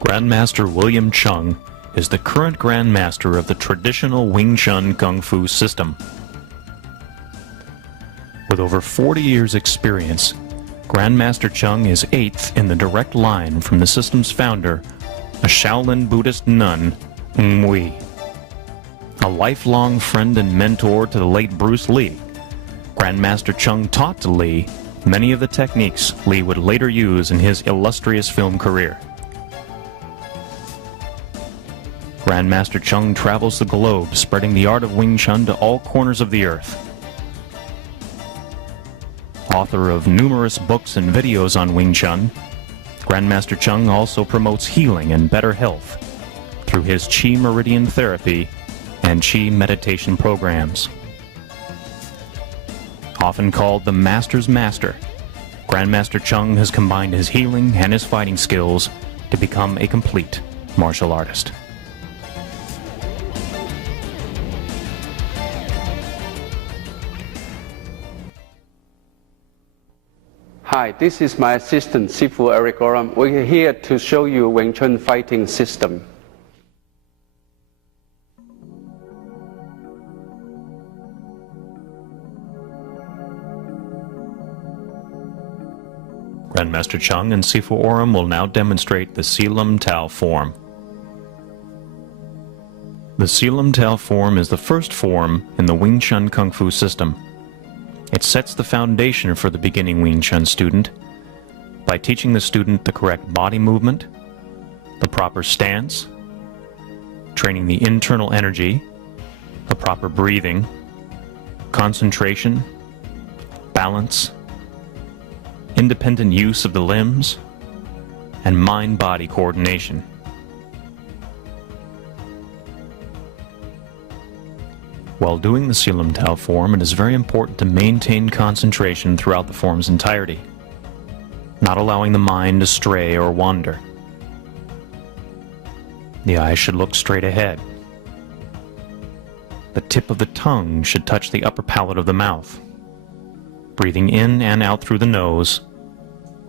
Grandmaster William Cheung is the current Grandmaster of the traditional Wing Chun Kung Fu system. With over 40 years' experience, Grandmaster Cheung is 8th in the direct line from the system's founder, a Shaolin Buddhist nun, Wi. A lifelong friend and mentor to the late Bruce Lee, Grandmaster Cheung taught to Lee many of the techniques Lee would later use in his illustrious film career. Grandmaster Cheung travels the globe, spreading the art of Wing Chun to all corners of the earth. Author of numerous books and videos on Wing Chun, Grandmaster Cheung also promotes healing and better health through his Qi Meridian Therapy and Qi meditation programs. Often called the Master's Master, Grandmaster Cheung has combined his healing and his fighting skills to become a complete martial artist. Hi, this is my assistant, Sifu Eric Oram. We're here to show you Wing Chun fighting system. Grandmaster Cheung and Sifu Oram will now demonstrate the Silam Tao form. The Silam Tao form is the first form in the Wing Chun Kung Fu system. It sets the foundation for the beginning Wing Chun student by teaching the student the correct body movement, the proper stance, training the internal energy, the proper breathing, concentration, balance, independent use of the limbs, and mind-body coordination. While doing the Silam Tao form, it is very important to maintain concentration throughout the form's entirety, not allowing the mind to stray or wander. The eyes should look straight ahead. The tip of the tongue should touch the upper palate of the mouth, breathing in and out through the nose,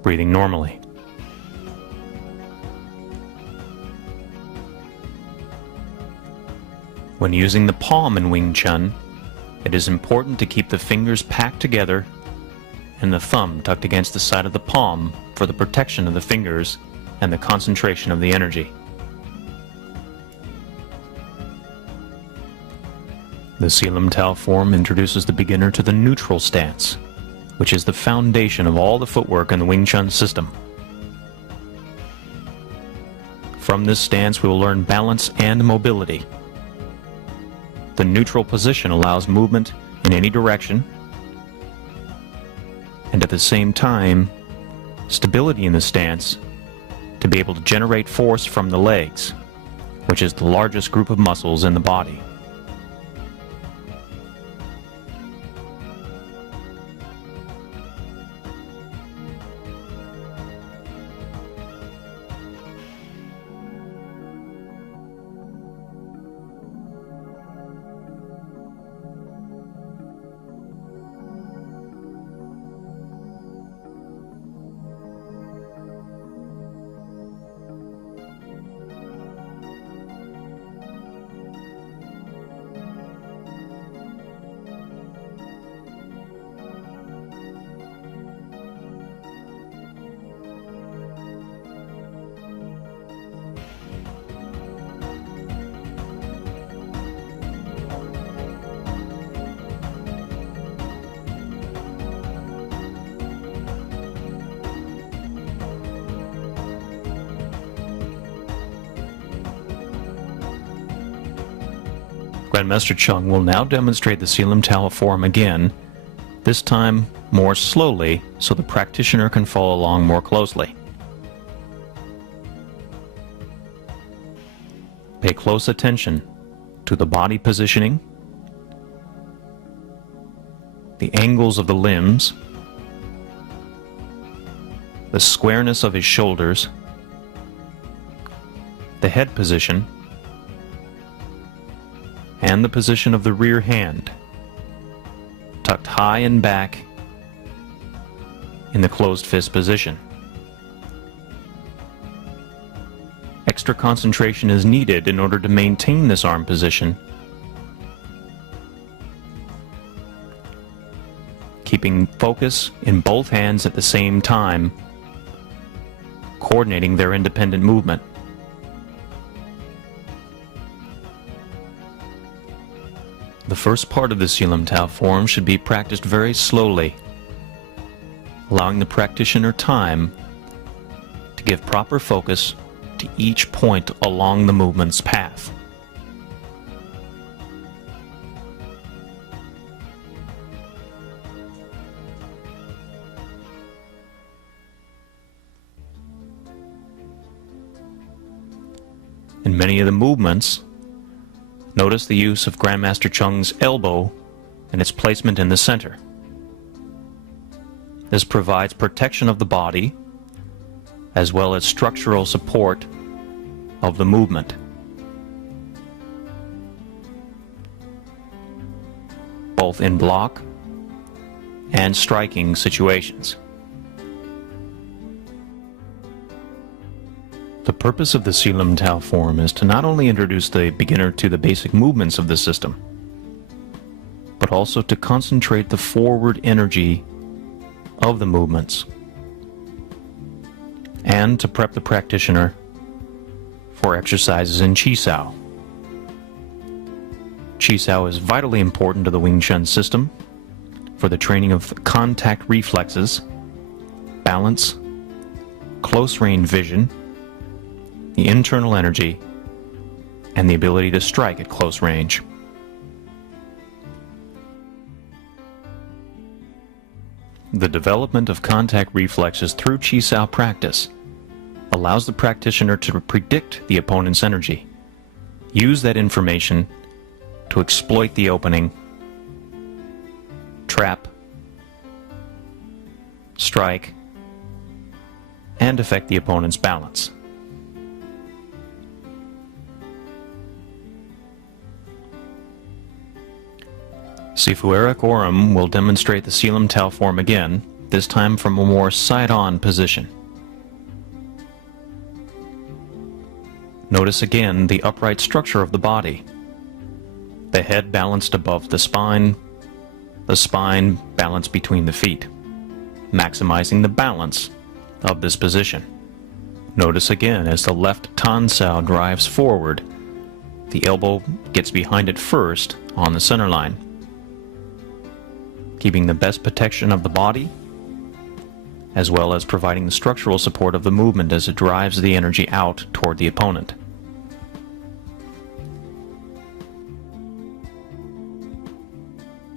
breathing normally. When using the palm in Wing Chun, it is important to keep the fingers packed together and the thumb tucked against the side of the palm for the protection of the fingers and the concentration of the energy. The Silam Tao form introduces the beginner to the neutral stance, which is the foundation of all the footwork in the Wing Chun system. From this stance, we will learn balance and mobility. The neutral position allows movement in any direction, and at the same time, stability in the stance to be able to generate force from the legs, which is the largest group of muscles in the body. Grandmaster Cheung will now demonstrate the Silam Tao form again, this time more slowly so the practitioner can follow along more closely. Pay close attention to the body positioning, the angles of the limbs, the squareness of his shoulders, the head position, and the position of the rear hand, tucked high and back in the closed fist position. Extra concentration is needed in order to maintain this arm position, keeping focus in both hands at the same time, coordinating their independent movement. The first part of the Silam Tao form should be practiced very slowly, allowing the practitioner time to give proper focus to each point along the movement's path. In many of the movements, notice the use of Grandmaster Cheung's elbow and its placement in the center. This provides protection of the body as well as structural support of the movement. Both in block and striking situations. The purpose of the Silam Tao form is to not only introduce the beginner to the basic movements of the system, but also to concentrate the forward energy of the movements, and to prep the practitioner for exercises in Chi Sao. Chi Sao is vitally important to the Wing Chun system for the training of contact reflexes, balance, close range vision, the internal energy, and the ability to strike at close range. The development of contact reflexes through Chi Sao practice allows the practitioner to predict the opponent's energy, use that information to exploit the opening, trap, strike, and affect the opponent's balance. Sifu Eric Oram will demonstrate the Silam Tao form again, this time from a more side-on position. Notice again the upright structure of the body. The head balanced above the spine balanced between the feet, maximizing the balance of this position. Notice again as the left Tan Sao drives forward, the elbow gets behind it first on the center line, keeping the best protection of the body, as well as providing the structural support of the movement as it drives the energy out toward the opponent.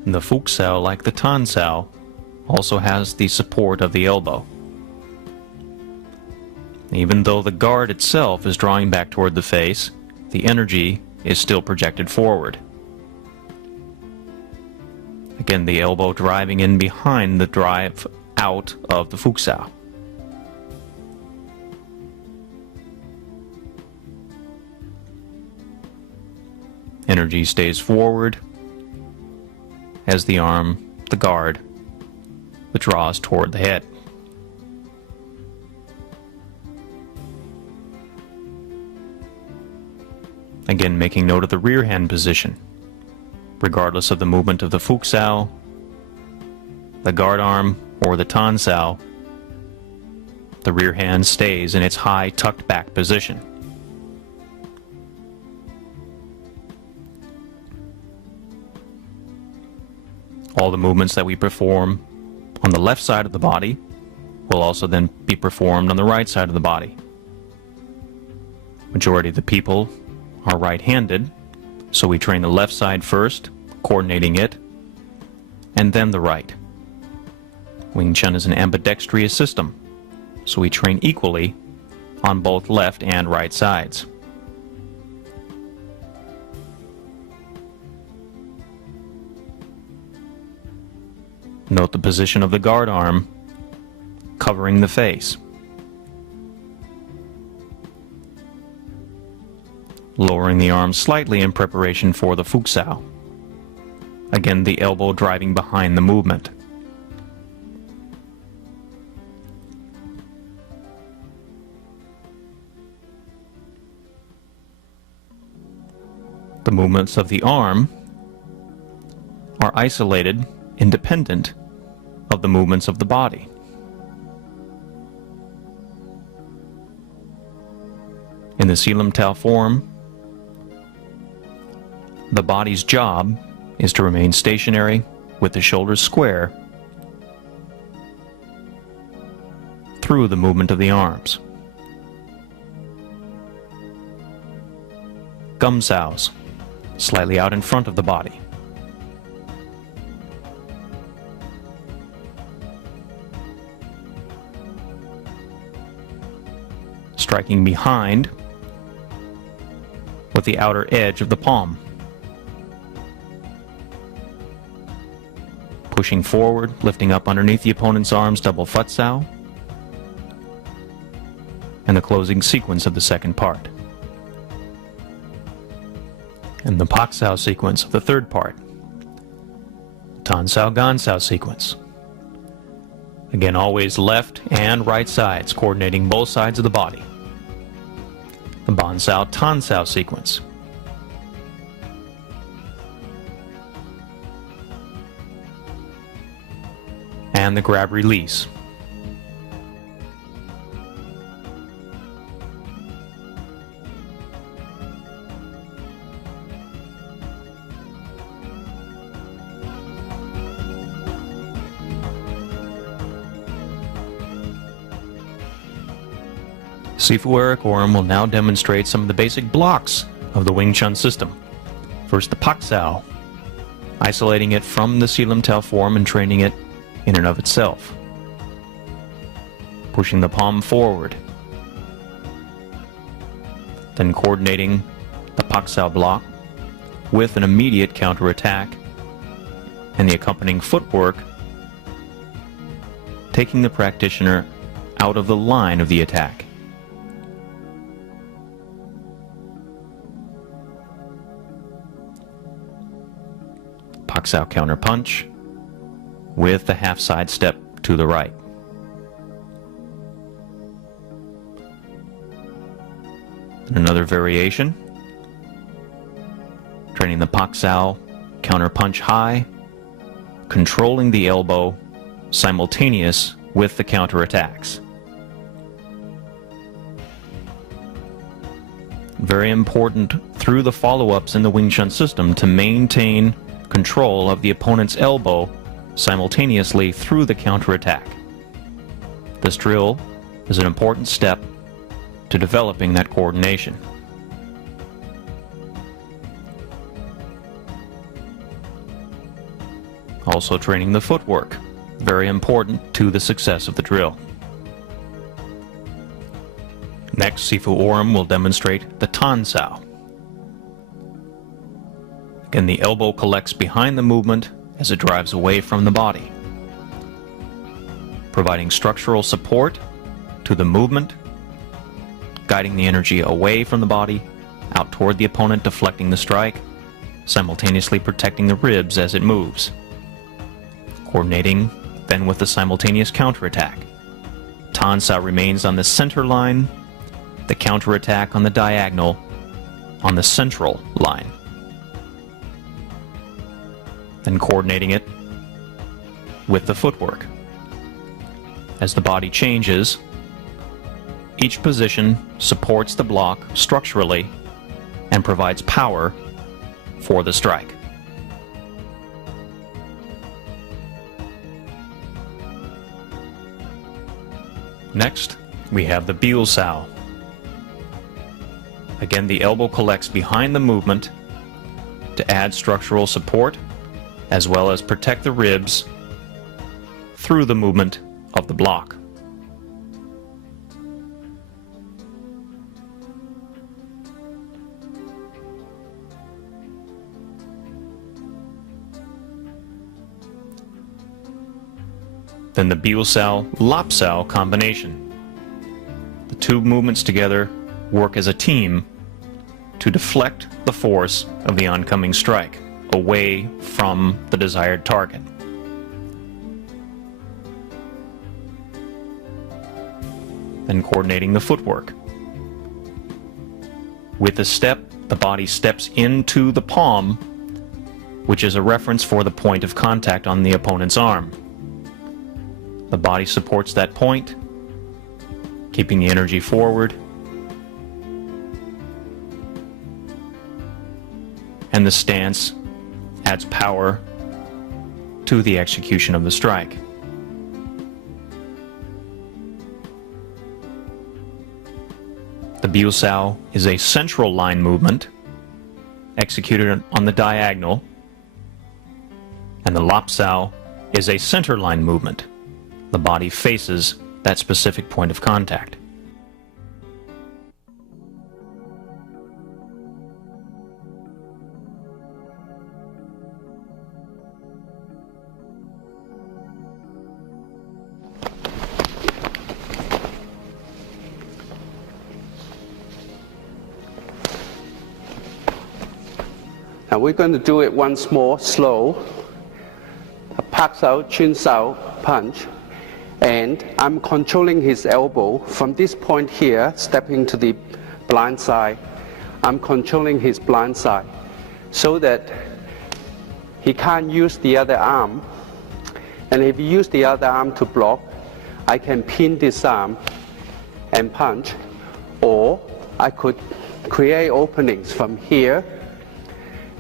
The Fuk Sao, like the Tan Sao, also has the support of the elbow. Even though the guard itself is drawing back toward the face, the energy is still projected forward. Again, the elbow driving in behind the drive out of the Fuk Sao. Energy stays forward as the arm, the guard, withdraws toward the head. Again, making note of the rear hand position. Regardless of the movement of the Fuk Sao, the guard arm, or the Tan Sao, the rear hand stays in its high tucked back position. All the movements that we perform on the left side of the body will also then be performed on the right side of the body. Majority of the people are right-handed, so we train the left side first, coordinating it, and then the right. Wing Chun is an ambidextrous system, so we train equally on both left and right sides. Note the position of the guard arm covering the face. Lowering the arm slightly in preparation for the Fuk Sao. Again, the elbow driving behind the movement. The movements of the arm are isolated, independent of the movements of the body. In the Selim Tao form, the body's job is to remain stationary with the shoulders square through the movement of the arms. Gum sows, slightly out in front of the body. Striking behind with the outer edge of the palm. Pushing forward, lifting up underneath the opponent's arms, double Fut Sao. And the closing sequence of the second part. And the Pak Sao sequence of the third part. Tan Sao Gan Sao sequence. Again, always left and right sides, coordinating both sides of the body. The Ban Sao Tan Sao sequence. And the grab release. Sifu Eric Oram will now demonstrate some of the basic blocks of the Wing Chun system. First, the Pak Sao, isolating it from the Selim Tao form and training it in and of itself. Pushing the palm forward. Then coordinating the Pak Sao block with an immediate counterattack and the accompanying footwork, taking the practitioner out of the line of the attack. Pak Sao counter punch with the half side step to the right. And another variation, training the Pak Sao counter punch high, controlling the elbow simultaneous with the counter attacks. Very important through the follow-ups in the Wing Chun system to maintain control of the opponent's elbow simultaneously through the counterattack. This drill is an important step to developing that coordination. Also training the footwork, very important to the success of the drill. Next, Sifu Oram will demonstrate the Tan Sao. Again, the elbow collects behind the movement as it drives away from the body, providing structural support to the movement, guiding the energy away from the body, out toward the opponent, deflecting the strike, simultaneously protecting the ribs as it moves. Coordinating then with the simultaneous counterattack. Tan Sao remains on the center line, the counterattack on the diagonal, on the central line. Then coordinating it with the footwork. As the body changes, each position supports the block structurally and provides power for the strike. Next, we have the Biu Sao. Again, the elbow collects behind the movement to add structural support as well as protect the ribs through the movement of the block. Then the Biu Sao, Lap Sao combination. The two movements together work as a team to deflect the force of the oncoming strike away from the desired target. Then coordinating the footwork with the step the body steps into the palm, which is a reference for the point of contact on the opponent's arm. The body supports that point, keeping the energy forward, and the stance adds power to the execution of the strike. The biusao is a central line movement executed on the diagonal, and the lapsao is a center line movement. The body faces that specific point of contact. Now we're going to do it once more, slow. A pak sao, chin sao punch. And I'm controlling his elbow from this point here, stepping to the blind side. I'm controlling his blind side so that he can't use the other arm. And if he uses the other arm to block, I can pin this arm and punch. Or I could create openings from here.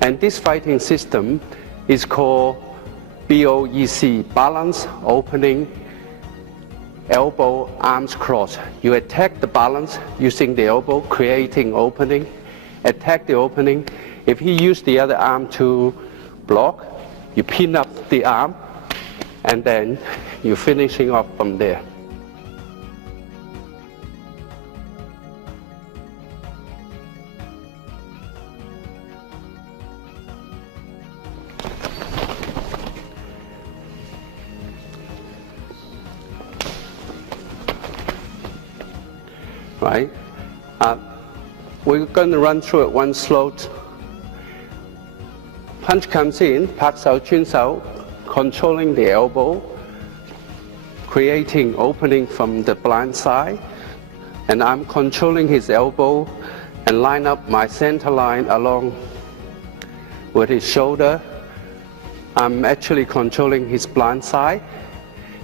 And this fighting system is called BOEC, balance, opening, elbow, arms cross. You attack the balance using the elbow, creating opening, attack the opening. If he used the other arm to block, you pin up the arm, and then you're finishing off from there. Right? We're going to run through it one slow. Punch comes in, pak sao, chin sao, controlling the elbow, creating opening from the blind side, and I'm controlling his elbow and line up my center line along with his shoulder. I'm actually controlling his blind side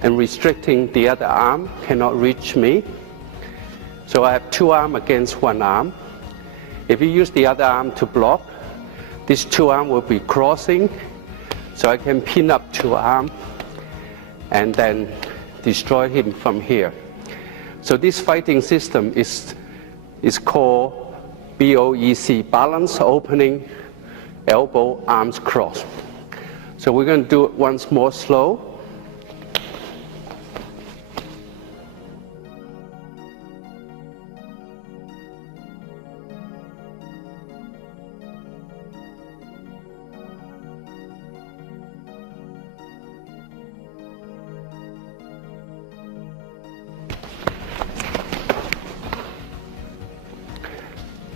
and restricting the other arm, cannot reach me. So I have two arms against one arm. If you use the other arm to block, these two arms will be crossing, so I can pin up two arms and then destroy him from here. So this fighting system is called BOEC, balance, opening, elbow, arms cross. So we're going to do it once more slow.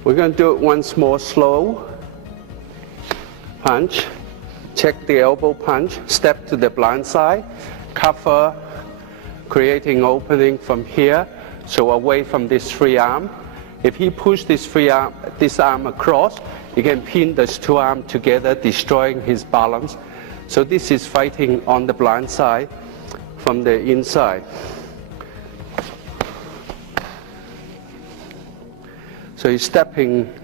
We're going to do it once more slow. Punch, check the elbow punch, step to the blind side, cover, creating opening from here, so away from this free arm. If he pushes this arm across, he can pin those two arms together, destroying his balance. So this is fighting on the blind side from the inside. So he's stepping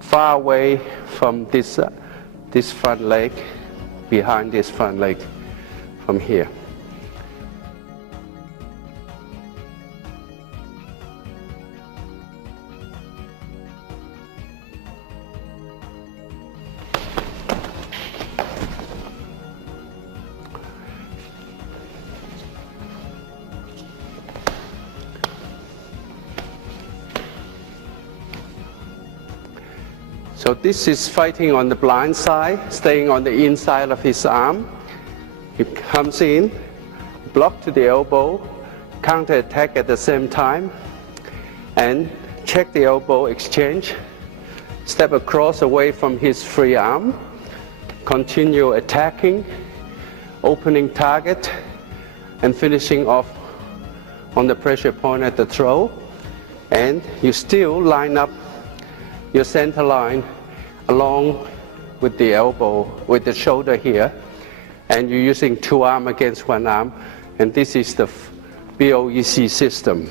far away from this front leg, behind this front leg, from here. So this is fighting on the blind side, staying on the inside of his arm. He comes in, block to the elbow, counter attack at the same time, and check the elbow exchange, step across away from his free arm, continue attacking, opening target, and finishing off on the pressure point at the throw. And you still line up your center line along with the elbow, with the shoulder here, and you're using 2 arms against 1 arm, and this is the BOEC system.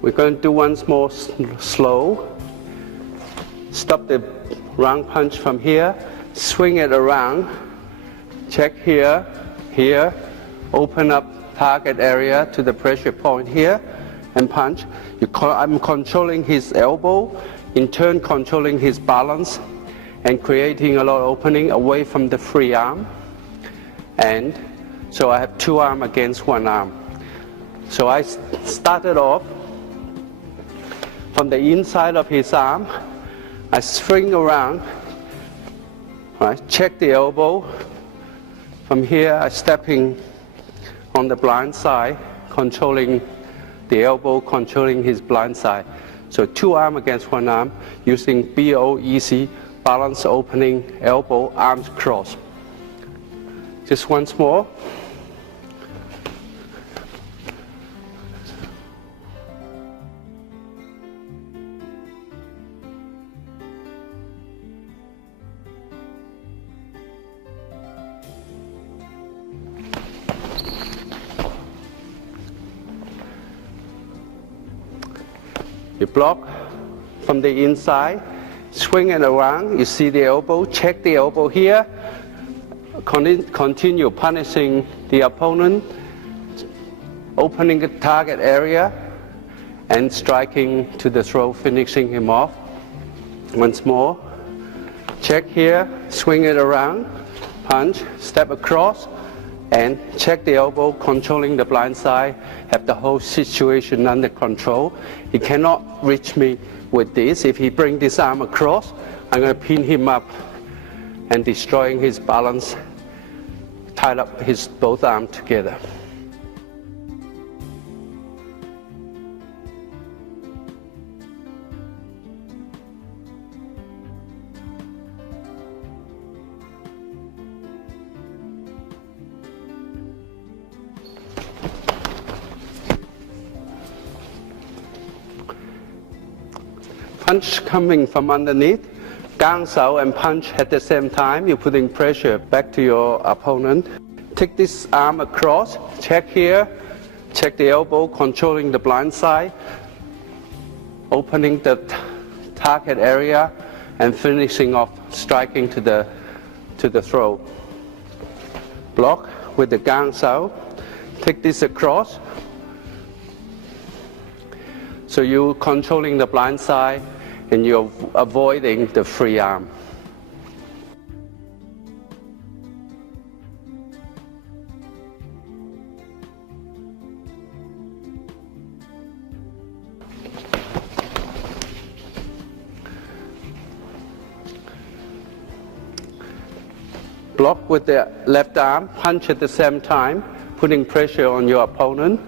We're going to do once more slow. Stop the round punch from here, swing it around, check here, here, open up target area to the pressure point here, and punch. I'm controlling his elbow, in turn controlling his balance, and creating a lot of opening away from the free arm. And so I have 2 arms against 1 arm. So I started off from the inside of his arm. I swing around, right, check the elbow. From here, I stepping on the blind side, controlling the elbow, controlling his blind side. So 2 arms against 1 arm, using BOEC, balance opening, elbow, arms cross. Just once more. You block from the inside, swing it around, you see the elbow, check the elbow here, continue punishing the opponent, opening the target area, and striking to the throat, finishing him off. Once more, check here, swing it around, punch, step across, and check the elbow, controlling the blind side, have the whole situation under control. He cannot reach me with this. If he brings this arm across, I'm going to pin him up and destroying his balance, tied up his both arms together. Punch coming from underneath, gang sao and punch at the same time. You're putting pressure back to your opponent. Take this arm across, check here, check the elbow, controlling the blind side, opening the target area, and finishing off, striking to the throat. Block with the gang sao. Take this across. So you're controlling the blind side and you're avoiding the free arm. Block with the left arm, punch at the same time, putting pressure on your opponent.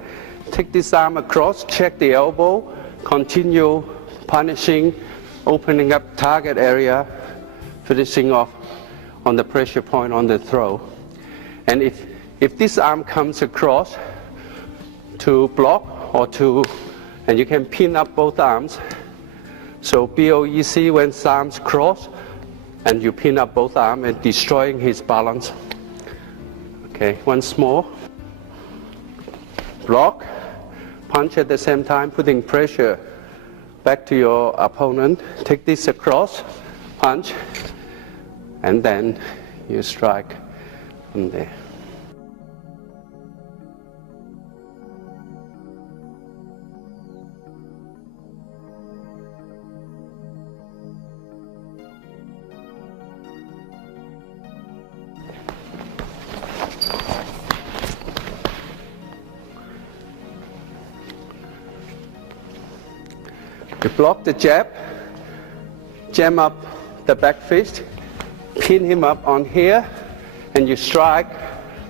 Take this arm across, check the elbow, continue punishing, opening up target area, finishing off on the pressure point on the throat. And if this arm comes across to block or to, and you can pin up both arms. So BOEC when arms cross, and you pin up both arms and destroying his balance. Okay, once more. Block, punch at the same time, putting pressure back to your opponent. Take this across, punch, and then you strike from there. You block the jab, jam up the back fist, pin him up on here, and you strike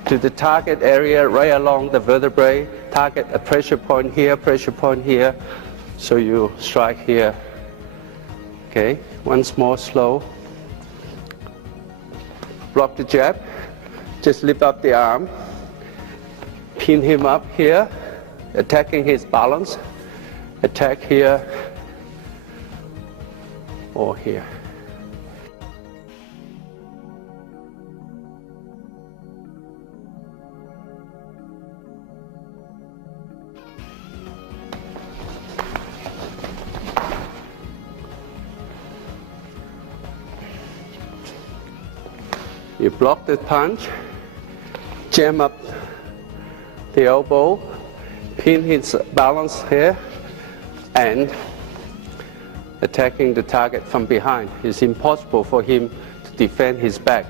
to the target area right along the vertebrae, target a pressure point here, so you strike here. Okay, once more, slow. Block the jab, just lift up the arm, pin him up here, attacking his balance, attack here or here. You block the punch, jam up the elbow, pin his balance here, and attacking the target from behind. It's impossible for him to defend his back.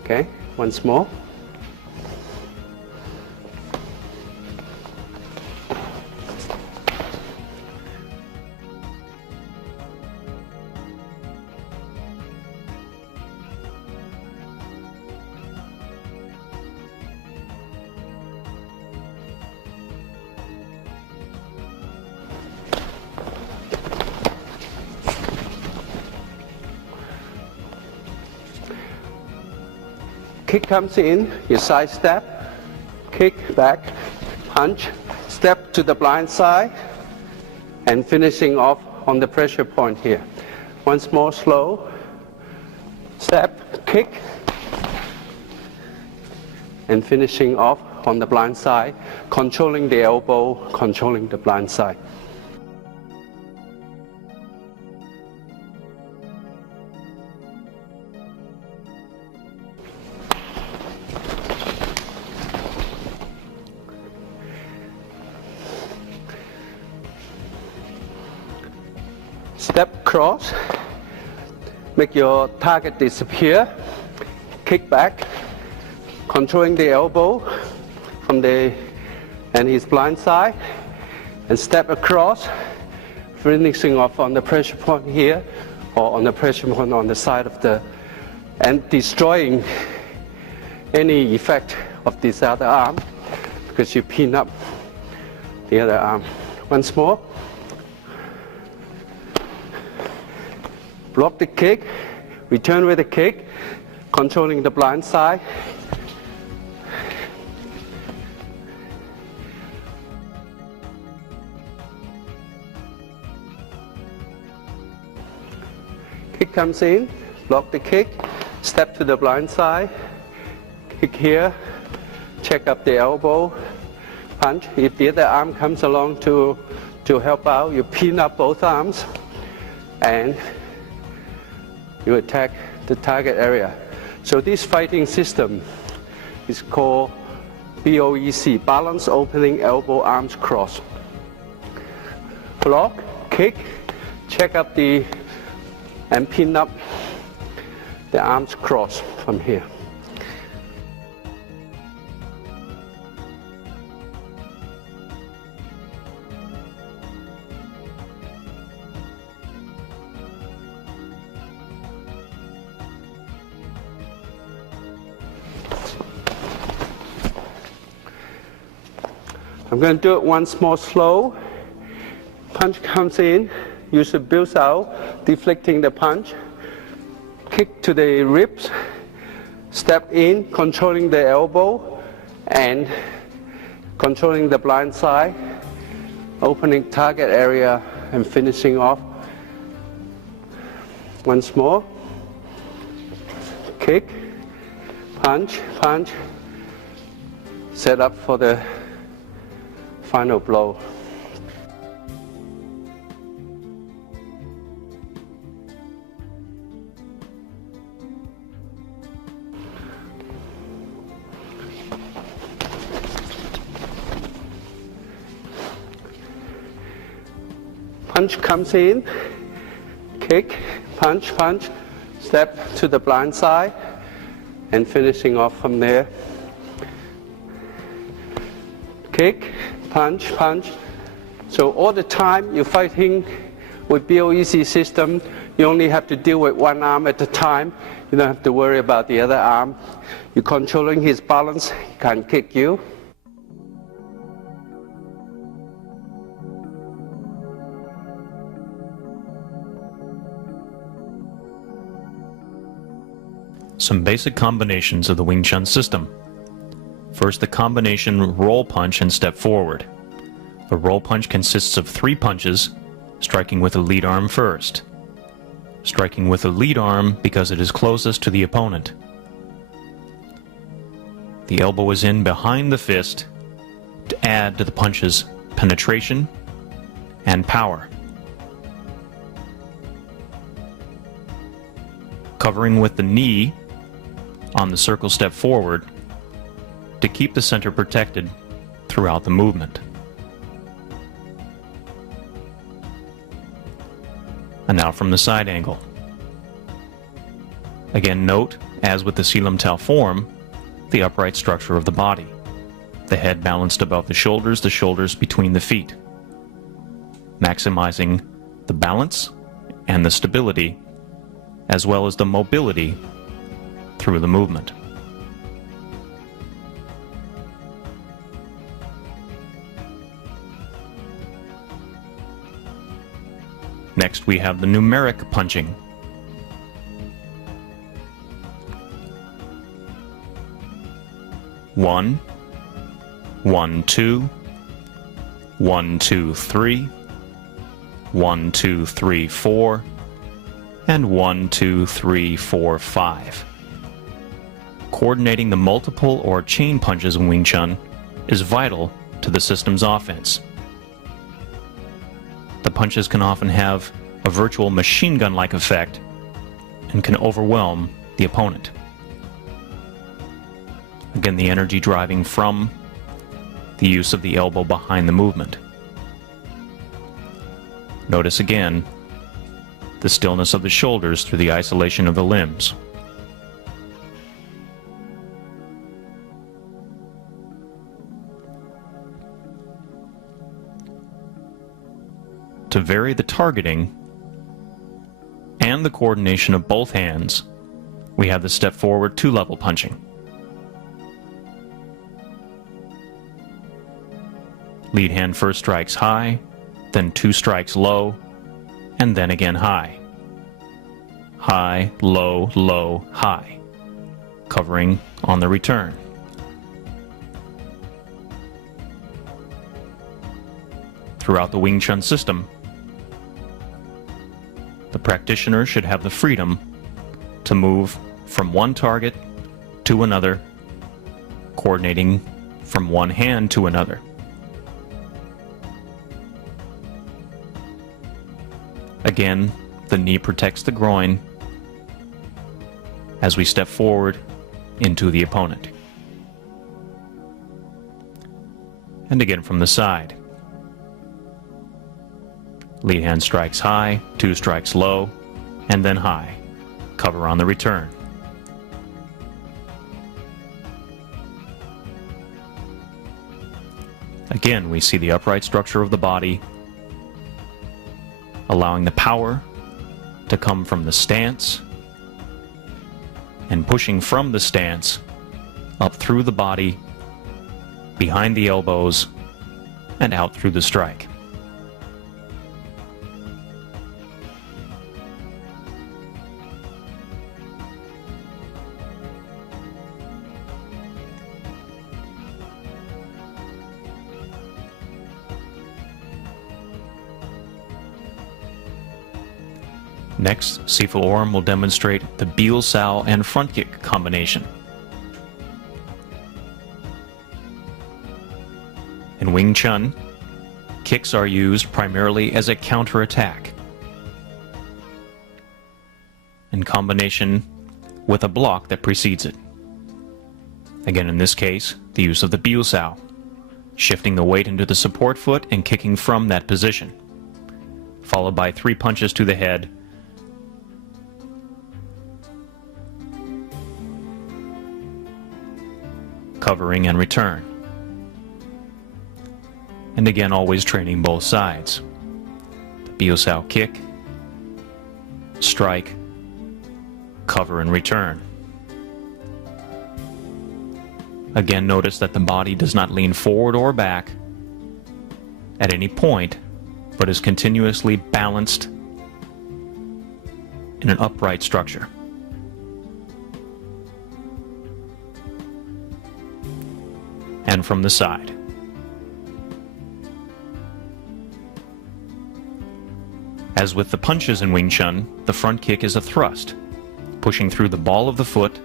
Okay, once more. Kick comes in, you side step, kick back, punch, step to the blind side, and finishing off on the pressure point here. Once more, slow, step, kick, and finishing off on the blind side, controlling the elbow, controlling the blind side. Step cross, make your target disappear, kick back, controlling the elbow from and his blind side, and step across, finishing off on the pressure point here, or on the pressure point on the side of and destroying any effect of this other arm, because you pin up the other arm. Once more. Block the kick, return with a kick, controlling the blind side. Kick comes in, block the kick, step to the blind side, kick here, check up the elbow, punch. If the other arm comes along to help out, you pin up both arms and you attack the target area. So this fighting system is called BOEC, Balance Opening Elbow Arms Cross. Block, kick, check up and pin up the arms cross from here. I'm going to do it once more slow. Punch comes in, use the builds out, deflecting the punch. Kick to the ribs, step in, controlling the elbow and controlling the blind side, opening target area and finishing off. Once more. Kick, punch, punch, set up for the final blow. Punch comes in, kick, punch, punch, step to the blind side and finishing off from there. Kick, punch, punch. So all the time you're fighting With BOEC system, you only have to deal with one arm at a time. You don't have to worry about the other arm. You're controlling his balance, he can't kick you. Some basic combinations of the Wing Chun system. First, the combination roll punch and step forward. The roll punch consists of 3 punches, striking with the lead arm first. Striking with the lead arm because it is closest to the opponent. The elbow is in behind the fist to add to the punch's penetration and power. Covering with the knee on the circle step forward to keep the center protected throughout the movement. And now from the side angle. Again, note, as with the Silam Tao form, the upright structure of the body. The head balanced above the shoulders between the feet. Maximizing the balance and the stability, as well as the mobility through the movement. Next, we have the numeric punching. One, 1, 2, 1, 2, 3, 1, 2, 3, 4, and 1, 2, 3, 4, 5. Coordinating the multiple or chain punches in Wing Chun is vital to the system's offense. The punches can often have a virtual machine gun-like effect and can overwhelm the opponent. Again, the energy driving from the use of the elbow behind the movement. Notice again the stillness of the shoulders through the isolation of the limbs. To vary the targeting and the coordination of both hands, we have the step forward 2-level punching. Lead hand first strikes high, then 2 strikes low, and then again high. High, low, low, high. Covering on the return. Throughout the Wing Chun system, the practitioner should have the freedom to move from one target to another, coordinating from one hand to another. Again, the knee protects the groin as we step forward into the opponent. And again from the side. Lead hand strikes high, 2 strikes low, and then high. Cover on the return. Again, we see the upright structure of the body, allowing the power to come from the stance and pushing from the stance up through the body, behind the elbows, and out through the strike. Next, Sifu Orm will demonstrate the Biel Sao and front kick combination. In Wing Chun, kicks are used primarily as a counterattack, in combination with a block that precedes it. Again, in this case, the use of the Biel Sao, shifting the weight into the support foot and kicking from that position, followed by 3 punches to the head, covering and return. And again, always training both sides. The Biusao kick, strike, cover and return. Again, notice that the body does not lean forward or back at any point, but is continuously balanced in an upright structure. And from the side. As with the punches in Wing Chun, the front kick is a thrust, pushing through the ball of the foot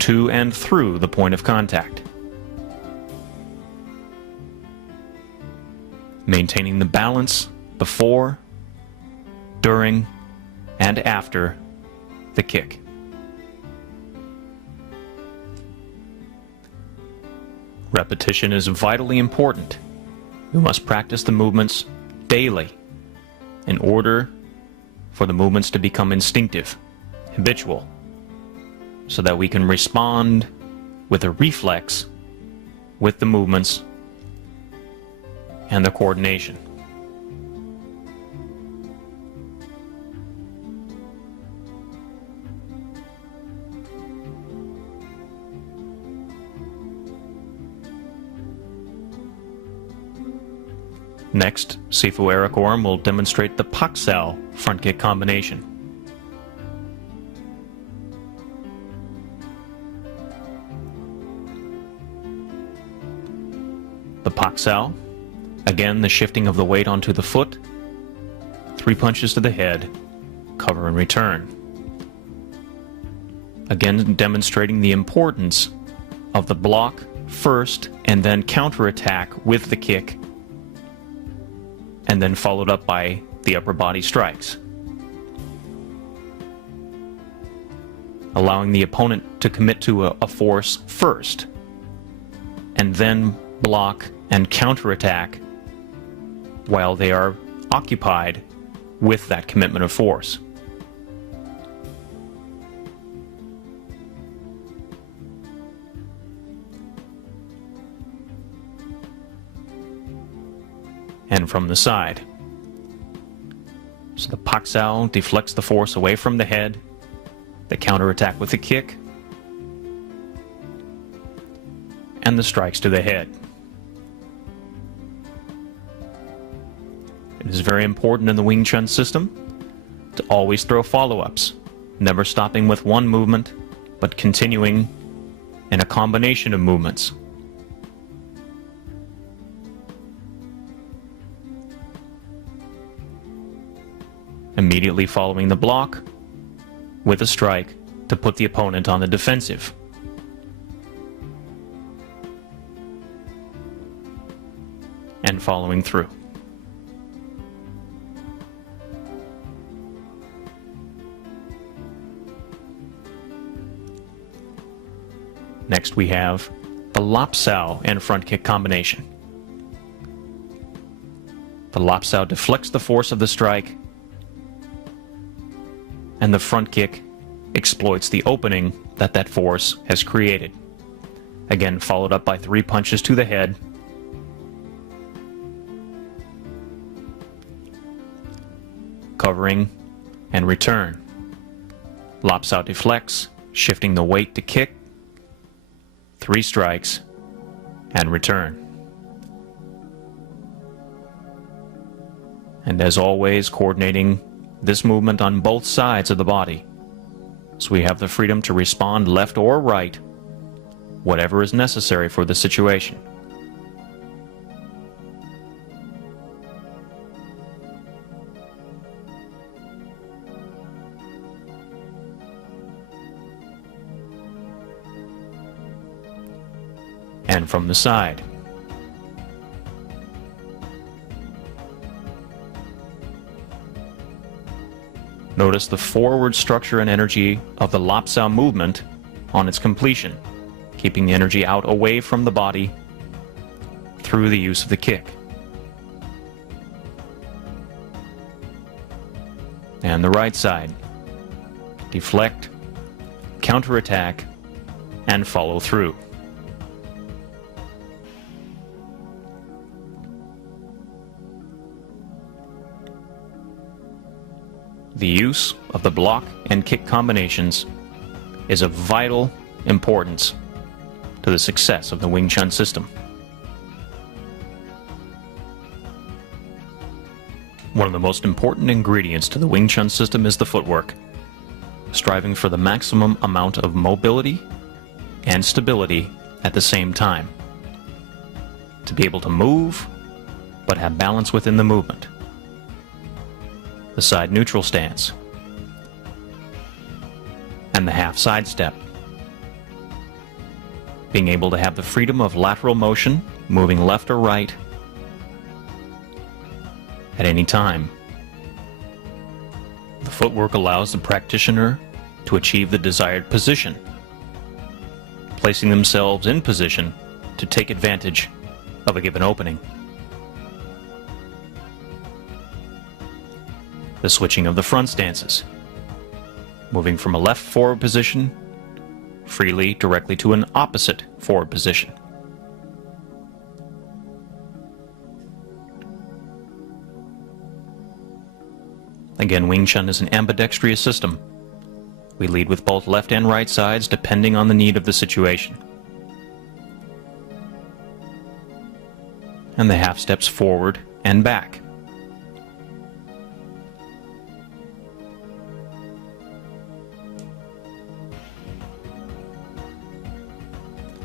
to and through the point of contact, maintaining the balance before, during, and after the kick. Repetition is vitally important. You must practice the movements daily in order for the movements to become instinctive, habitual, so that we can respond with a reflex with the movements and the coordination. Next, Sifu Eric Orm will demonstrate the Paksao front kick combination. The Paksao, again the shifting of the weight onto the foot, 3 punches to the head, cover and return. Again demonstrating the importance of the block first and then counterattack with the kick, and then followed up by the upper body strikes. Allowing the opponent to commit to a force first, and then block and counterattack while they are occupied with that commitment of force. And from the side. So the Paksao deflects the force away from the head, the counterattack with the kick, and the strikes to the head. It is very important in the Wing Chun system to always throw follow-ups, never stopping with one movement, but continuing in a combination of movements. Immediately following the block with a strike to put the opponent on the defensive. And following through. Next we have the Lapsao and front kick combination. The Lapsao deflects the force of the strike, and the front kick exploits the opening that that force has created. Again, followed up by 3 punches to the head, covering and return. Lapsao deflects, shifting the weight to kick, 3 strikes, and return. And as always, coordinating this movement on both sides of the body, so we have the freedom to respond left or right, whatever is necessary for the situation. And from the side. Notice the forward structure and energy of the Lapsao movement on its completion, keeping the energy out away from the body through the use of the kick. And the right side. Deflect, counterattack, and follow through. The use of the block and kick combinations is of vital importance to the success of the Wing Chun system. One of the most important ingredients to the Wing Chun system is the footwork, striving for the maximum amount of mobility and stability at the same time, to be able to move but have balance within the movement. The side neutral stance and the half side step. Being able to have the freedom of lateral motion, moving left or right at any time. The footwork allows the practitioner to achieve the desired position, placing themselves in position to take advantage of a given opening. The switching of the front stances, moving from a left forward position freely directly to an opposite forward position. Again, Wing Chun is an ambidextrous system. We lead with both left and right sides depending on the need of the situation. And the half steps forward and back.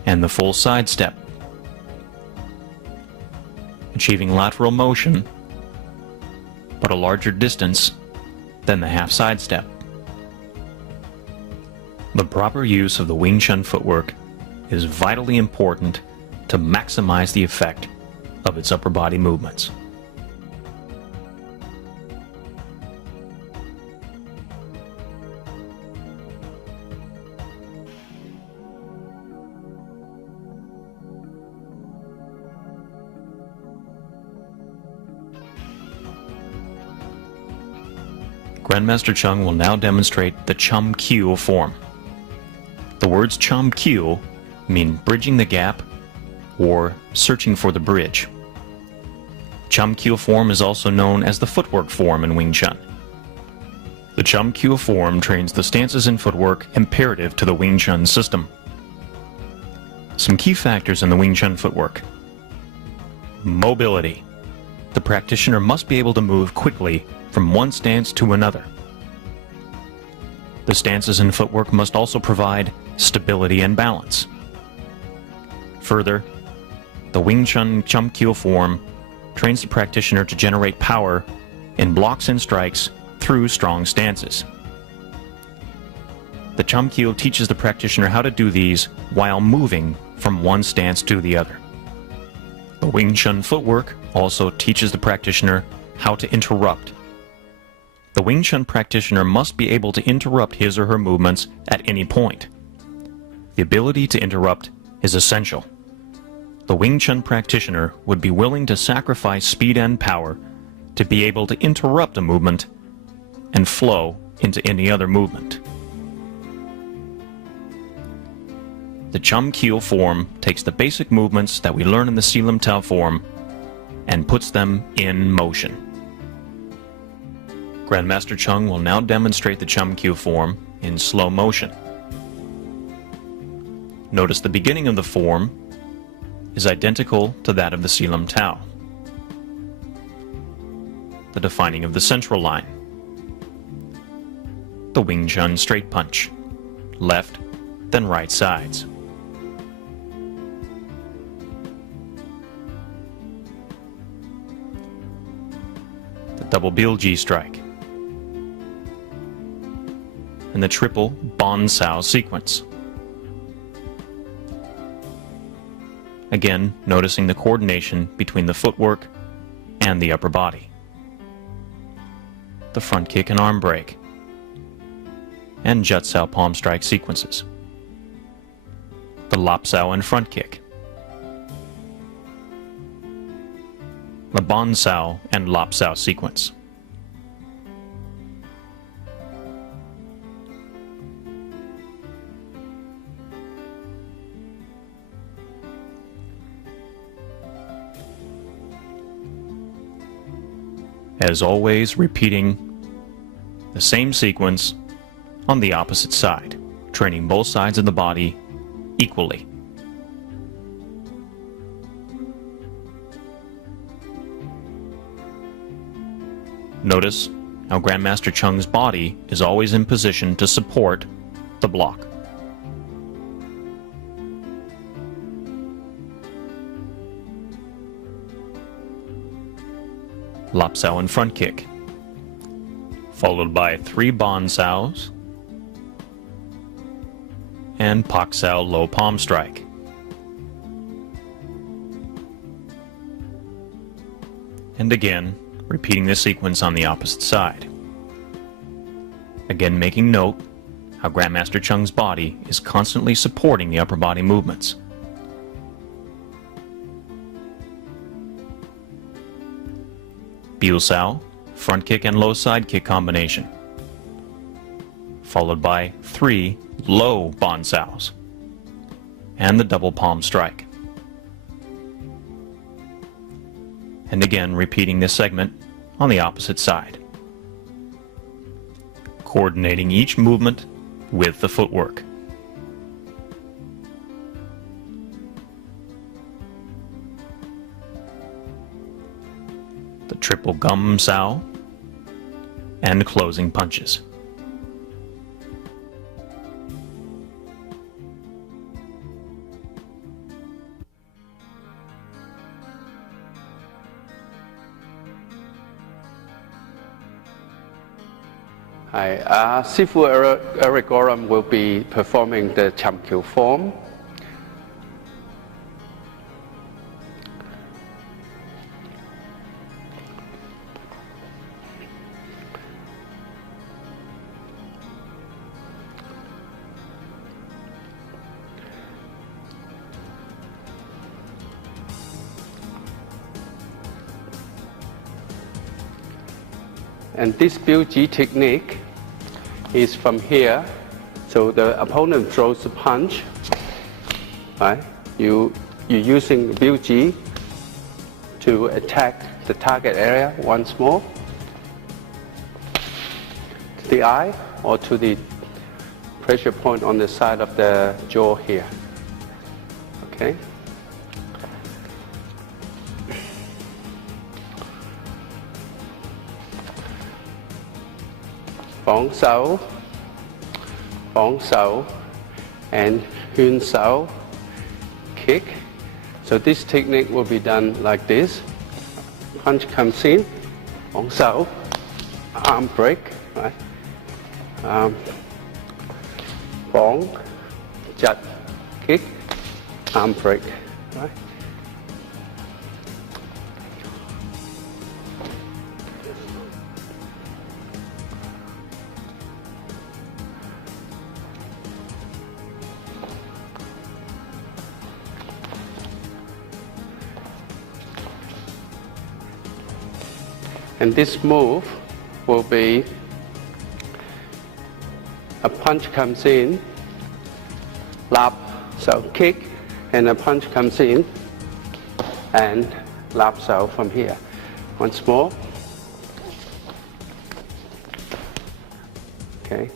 And the full side step, achieving lateral motion but a larger distance than the half side step. The proper use of the Wing Chun footwork is vitally important to maximize the effect of its upper body movements. Grandmaster Cheung will now demonstrate the Chum Kyu form. The words Chum Kyu mean bridging the gap or searching for the bridge. Chum Kyu form is also known as the footwork form in Wing Chun. The Chum Kyu form trains the stances and footwork imperative to the Wing Chun system. Some key factors in the Wing Chun footwork. Mobility. The practitioner must be able to move quickly from one stance to another. The stances and footwork must also provide stability and balance. Further, the Wing Chun Chum Kyu form trains the practitioner to generate power in blocks and strikes through strong stances. The Chum Kyu teaches the practitioner how to do these while moving from one stance to the other. The Wing Chun footwork also teaches the practitioner how to interrupt. The Wing Chun practitioner must be able to interrupt his or her movements at any point. The ability to interrupt is essential. The Wing Chun practitioner would be willing to sacrifice speed and power to be able to interrupt a movement and flow into any other movement. The Chum Kyu form takes the basic movements that we learn in the Silam Tao form and puts them in motion. Grandmaster Cheung will now demonstrate the Chum Kyu form in slow motion. Notice the beginning of the form is identical to that of the Silam Tao. The defining of the central line. The Wing Chun straight punch. Left, then right sides. The double Bilji strike. And the triple Bon Sao sequence. Again, noticing the coordination between the footwork and the upper body. The front kick and arm break. And Jut Sao palm strike sequences. The Lap Sao and front kick. The Bon Sao and Lap Sao sequence. As always, repeating The same sequence on the opposite side, training both sides of the body equally. Notice how Grandmaster Cheung's body is always in position to support the block. Lap Sao and front kick, followed by 3 Bon Saos and Pak Sao low palm strike. And again, repeating the sequence on the opposite side. Again, making note how Grandmaster Cheung's body is constantly supporting the upper body movements. Biu Sao, front kick and low side kick combination, followed by 3 low Bon Saos and the double palm strike. And again, repeating this segment on the opposite side, coordinating each movement with the footwork. The triple Gum Sao and closing punches. Hi, Sifu Eric Oram will be performing the Cham Kiu form. And this Biu Ji technique is from here. So the opponent throws a punch, right? You're using Biu Ji to attack the target area once more, to the eye or to the pressure point on the side of the jaw here. Okay. Bóng Sao, and Hyun Sao kick. So this technique will be done like this. Punch comes in, Bóng Sao, arm break, right? Bóng, Jat, kick, arm break, right? And this move will be a punch comes in, lap, so kick, and a punch comes in, and lap so from here. Once more. Okay.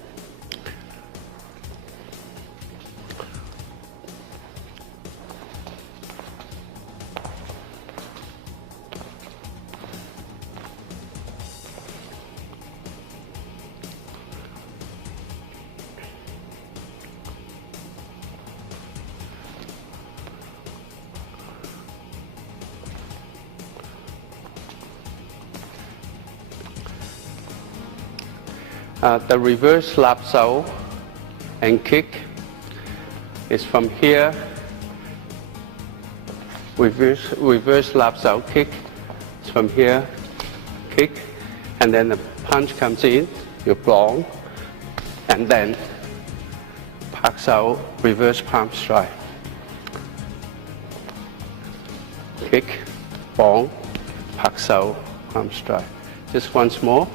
The reverse lap sao and kick is from here. Reverse lap sao kick is from here. Kick, and then the punch comes in. You block, and then pak sao reverse palm strike. Kick, bong, pak sao palm strike. Just once more.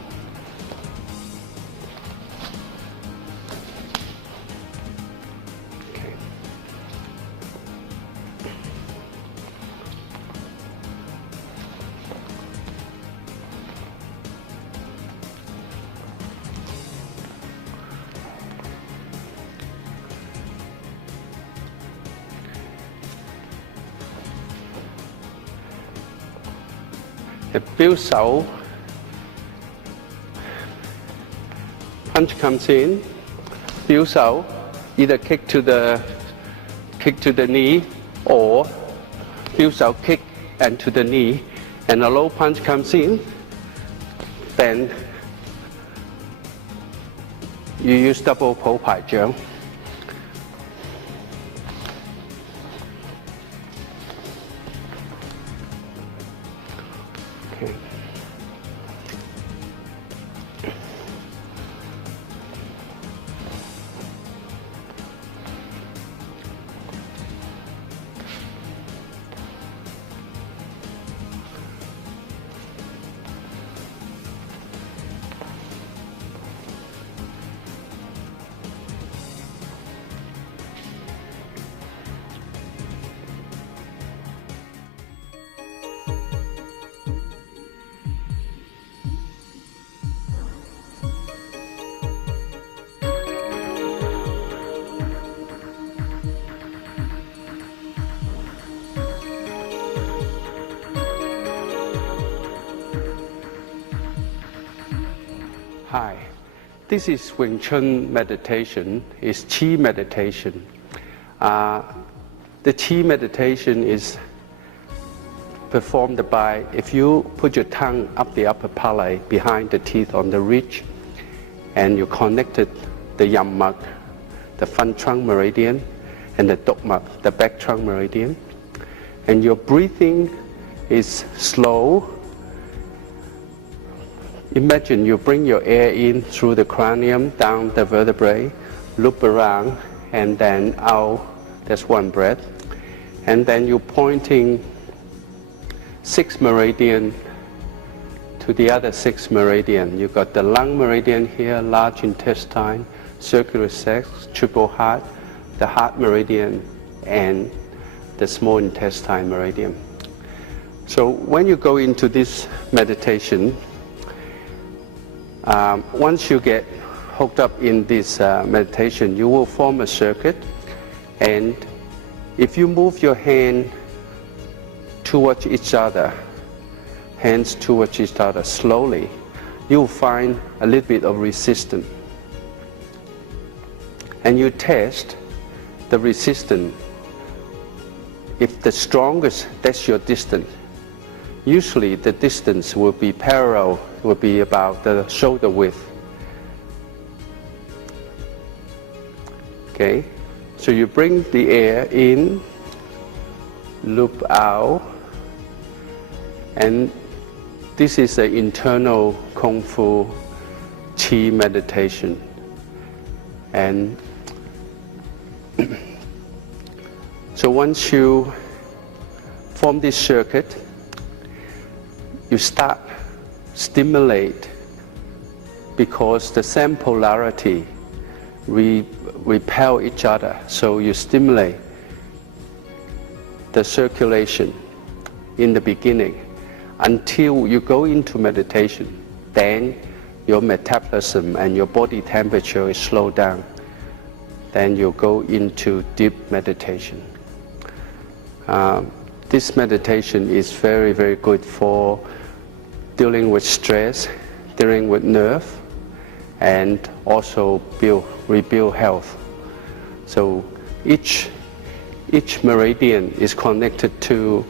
It builds out, punch comes in, builds out, either kick to the knee or builds out kick and to the knee, and a low punch comes in, then you use double pole pai jiang. Okay. Hi, this is Wing Chun meditation, it's Qi meditation. The Qi meditation is performed by, if you put your tongue up the upper palate behind the teeth on the ridge, and you connected the yam mak, the front trunk meridian, and the dok mak, the back trunk meridian, and your breathing is slow. Imagine you bring your air in through the cranium, down the vertebrae, loop around, and then out. That's one breath. And then you're pointing 6 meridian to the other 6 meridian. You've got the lung meridian here, large intestine, circular sac, triple heart, the heart meridian, and the small intestine meridian. So when you go into this meditation, once you get hooked up in this meditation, you will form a circuit, and if you move your hand towards each other, hands towards each other slowly, you'll find a little bit of resistance. And you test the resistance. If the strongest, that's your distance. Usually the distance will be parallel, will be about the shoulder width. Okay, so you bring the air in, loop out, and this is the internal Kung Fu Qi meditation. And so once you form this circuit, you start stimulate, because the same polarity repel each other. So you stimulate the circulation in the beginning until you go into meditation. Then your metabolism and your body temperature is slowed down. Then you go into deep meditation. This meditation is very, very good for dealing with stress, dealing with nerve, and also rebuild health. So each meridian is connected to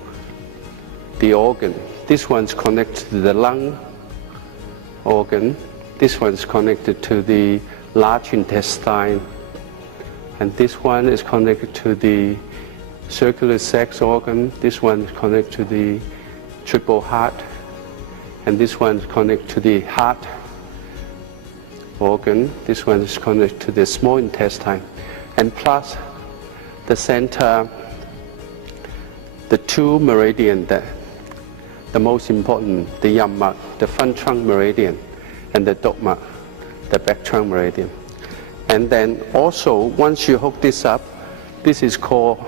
the organ. This one's connected to the lung organ. This one's connected to the large intestine. And this one is connected to the circular sac organ. This one is connected to the triple heart. And this one is connected to the heart organ. This one is connected to the small intestine. And plus the center, the 2 meridian, the most important, the yam mak, the front trunk meridian, and the dok mak, the back trunk meridian. And then also, once you hook this up, this is called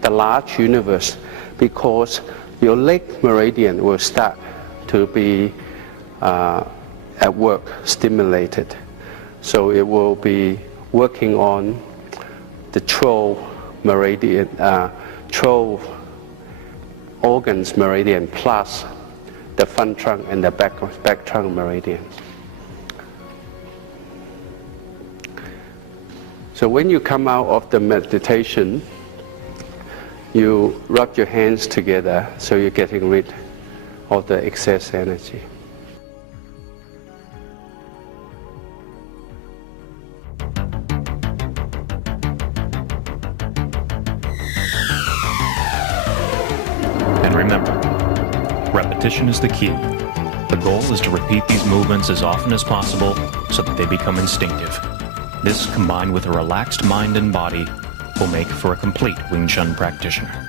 the large universe, because your leg meridian will start to be at work, stimulated. So it will be working on the 12 meridian, 12 organs meridian plus the front trunk and the back trunk meridians. So when you come out of the meditation, you rub your hands together so you're getting rid of the excess energy. And remember, repetition is the key. The goal is to repeat these movements as often as possible so that they become instinctive. This, combined with a relaxed mind and body, will make for a complete Wing Chun practitioner.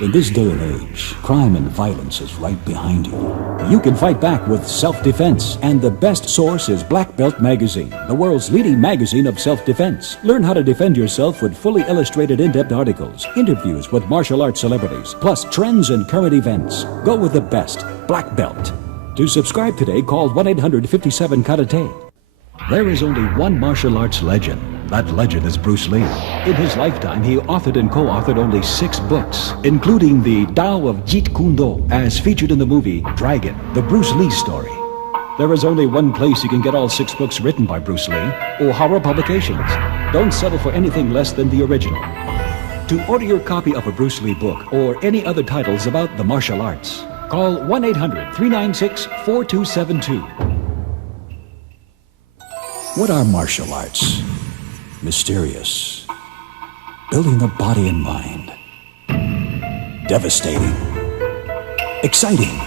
In this day and age, crime and violence is right behind you. You can fight back with self-defense, and the best source is Black Belt Magazine, the world's leading magazine of self-defense. Learn how to defend yourself with fully illustrated in-depth articles, interviews with martial arts celebrities, plus trends and current events. Go with the best, Black Belt. To subscribe today, call 1-800-57-KARATE. There is only one martial arts legend. That legend is Bruce Lee. In his lifetime, he authored and co-authored only 6 books, including the Tao of Jeet Kune Do, as featured in the movie Dragon, the Bruce Lee story. There is only one place you can get all 6 books written by Bruce Lee, O'Hara Publications. Don't settle for anything less than the original. To order your copy of a Bruce Lee book or any other titles about the martial arts, call 1-800-396-4272. What are martial arts? Mysterious. Building the body and mind. Devastating. Exciting.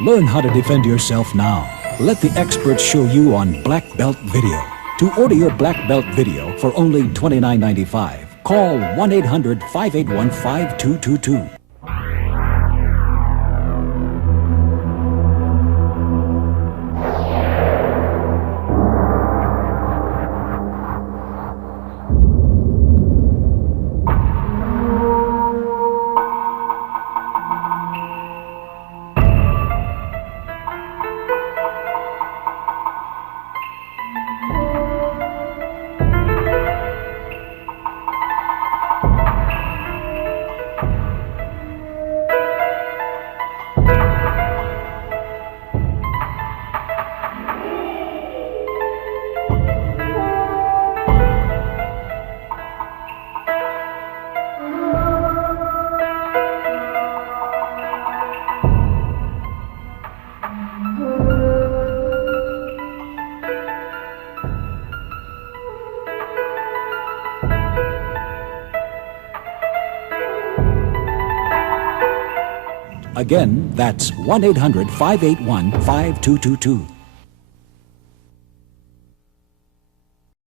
Learn how to defend yourself now. Let the experts show you on Black Belt Video. To order your Black Belt Video for only $29.95, call 1-800-581-5222. Again, that's 1-800-581-5222.